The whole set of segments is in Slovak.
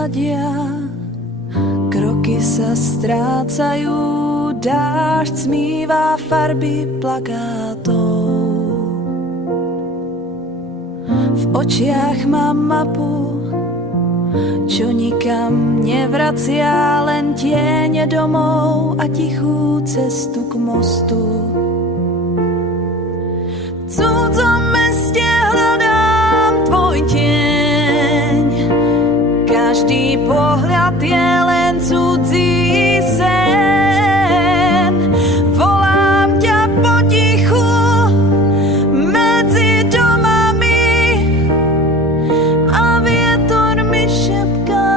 hľadia, kroky sa strácajú, dážď smýva farby plakátov. V očiach mám mapu, čo nikam nevracia, len tiene domov a tichú cestu k mostu. V cudzom meste hľadám tvoj tieň, každý pohľad je len cudzí sen. Volám ťa potichu medzi domami a vietor mi šepká,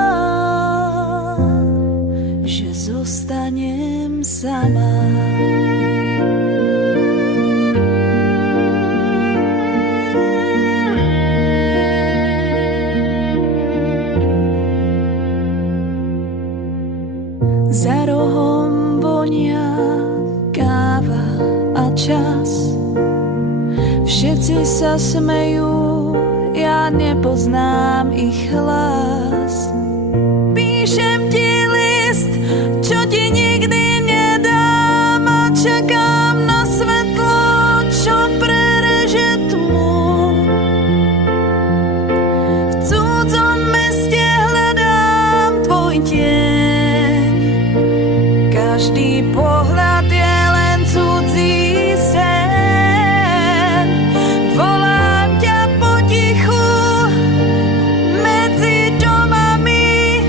že zostanem sama. Za rohom vonia káva a čas. Všetci sa smejú, ja nepoznám ich hlas. Píšem ti list, čo ti nikdy nedám, a čakám na svetlo, čo prereže tmu. V cudzom meste hľadám tvoj tieň, každý pohľad je len cudzí sen. Volám ťa potichu medzi domami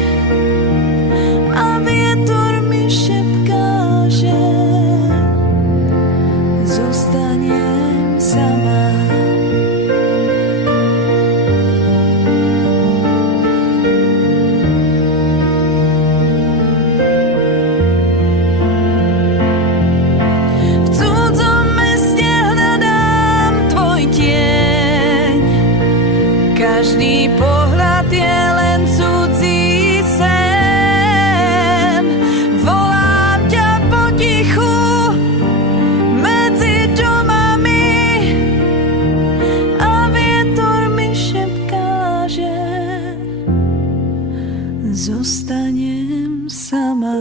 a vietor mi šepká, že zostanem sama. Každý pohľad je len cudzí sen. Volám ťa potichu medzi domami a vietor mi šepká, že zostanem sama.